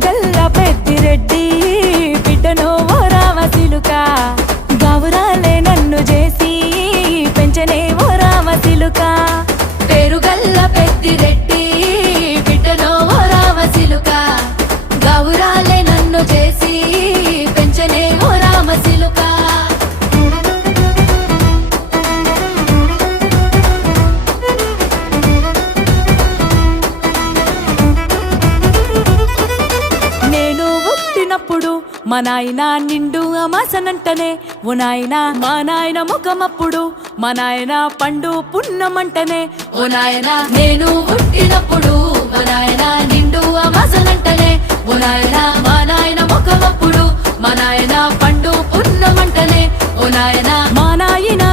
పేరుగల్ల పెద్దిరెడ్డి బిడ్డను ఓ రామసిలుక గౌరాలే నన్ను చేసి పెంచనే ఓ రామసిలుక పేరుగల్ల పెద్దిరెడ్డి బిడ్డను ఓ రామసిలుక గౌరాలే నన్ను చేసి పెంచనే ఓ రామసిలుక మా నాయన నిండు అమాసనంటనే ఓ నాయన మా నాయన ముఖమప్పుడు మా నాయన పండు పున్నమంటనే ఓ నాయన నేను పుట్టినప్పుడు మా నాయన నిండు అమాసనంటనే ఓ నాయన మా నాయన ముఖమప్పుడు మా నాయన పండు పున్నమంటనే ఓ నాయన మా నాయన